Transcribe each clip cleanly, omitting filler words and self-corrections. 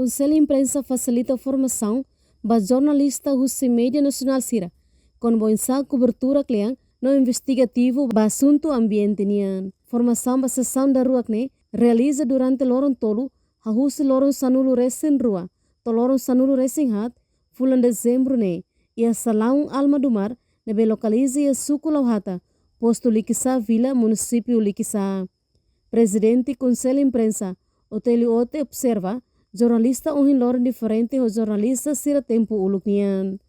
Conselho Imprensa facilita formação para jornalista Rússia Mídia Nacional Sira, com boa cobertura cliente no investigativo para assunto ambiente nian. Formação para sessão da rua que realiza durante lorong tolu, a Rússia lorong sanulu recém rua, to lorong sanulu recém hat, fulan dezembro ne, e a salão Alma do Mar, nebe localiza e a suco lauhata, posto Liquissá Vila, município Liquissá. Presidente Conselho Imprensa, Otélio Ote observa, jornalista ohin lorong diferente o jornalista sira tempo uluknian.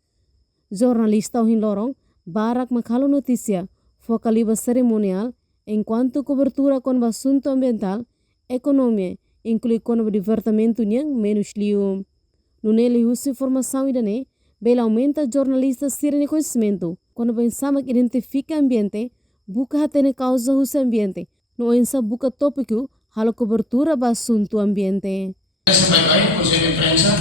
Jornalista ohin lorong, barak makalo notícia, focaliba cerimonial, enquanto cobertura com assunto ambiental, economia, inclui com o divertimento niang menos liu. No nele usa informação idane, bela aumenta jornalista sira ne conhecimento, quando pensamos que identifica ambiente, buka hatene causa usa ambiente, no ensa buka tópico, halo cobertura ba assunto ambiente. Sebaik-baik Conselho Imprensa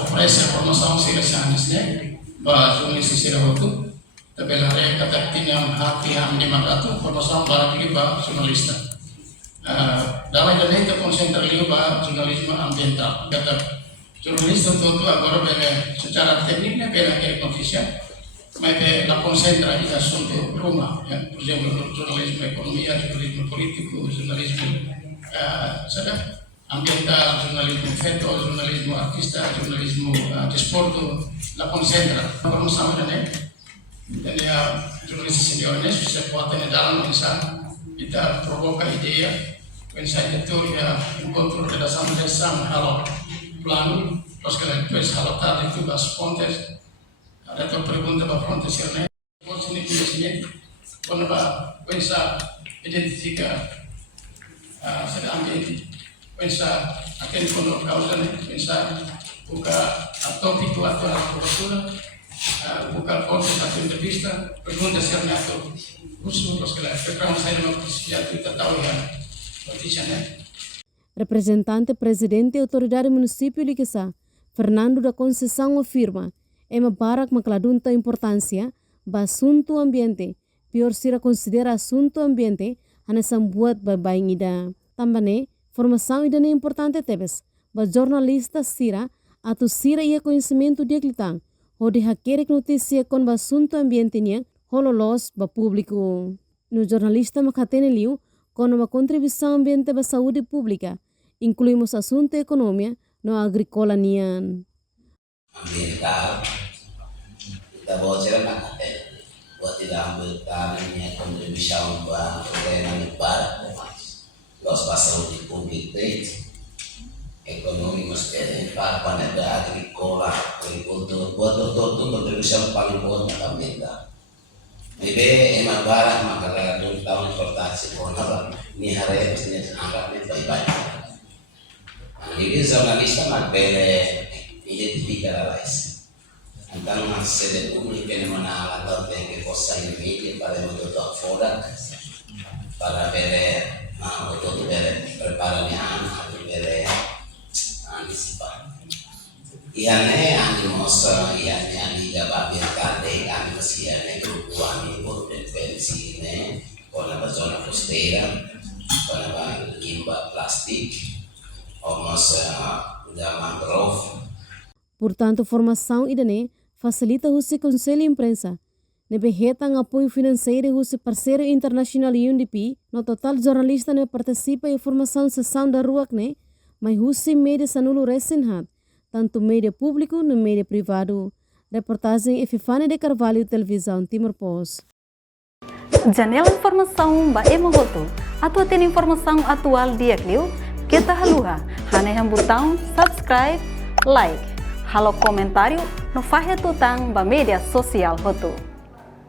oferece informação sira-sanisnya ba jurnalis sira waktu tabela reka taktinya hati ham di makatu informação para diri ba jurnalista dalam dana itu konsentrasi ba jurnalisme ambiental kata jurnalis tentu agora bele secara tekniknya bela kiri official mas la concentra di assunto rumah ya per esempio jurnalisme ekonomi jurnalisme politico jurnalisme sada ambiental, jurnalismo feto, jurnalismo artista, jurnalismo desporto, la concentra. Vamos sama dengan jurnalis seniornya bisa kuatnya dalam insan kita provoka ide insan itu ya encontro redação dessa halo plano terus kalian tulis halo tadi itu bahas kontes ada tuh pergunta bahas kontes ini posisi di sini kono bah bisa identifikasi sedang ambiente pensa akan kono causa ne pensa buka topik atau cobertura buka fotos atau entrevista pergunta serna atau usul los que la preparamos ahí no ya kita tahu ya noticianya. Representante presidente autoridade município Liquissá Fernando da Conceição afirma ema barak makladunta importância ba assunto ambiente pior sira considera assunto ambiente hana sambuat babaing ida tambane formação ainda é importante tebes, mas jornalista sira atu sira ia conhecimento de clitang, onde hakerek notícia com o assunto ambiente nia hololos ba público. No jornalista makatene liu com uma contribuição ambiente ba saúde pública, incluímos assunto economia no agrícola nian. Ambiental, kita bawa cerita makatene, buat tidak ambil tanahnya contribuição ba ordenamento barat. Los pasaudi público ekonomi mesti para da agricola agricultura buat todo contribuição paling bom na ambiental. Ibe ema barang makala dun tahun importasi kona ni hare mesti anggap ni baik-baik. Ini jurnalista makbele identificar rais. Antang masih umum kena mana alat yang kosa ini media pada motor foda para bere untuk perparanian atau bere antisipan. Iane animosa iane aniga babir kade animasi iane grupuan ibu defensi ne kona bazona costera kona ba limba plastik omos da mangrove. Portanto, formação idane facilita o Conselho Imprensa Nebehetan apoio financeiro e parceiro internacional UNDP, no total jornalista ne participa em formação sessão da rua né, mas Rússia mídia sanulo recenhat, tanto mídia público no mídia privado. Reportagem Efifane de Carvalho, Televisão Timor Post. Janela informação ba emogoto. Atua tem informação atual dia kliu, kita haluha, haneham botão subscribe, like, halo comentário no faixa tutang ba mídia social hotu.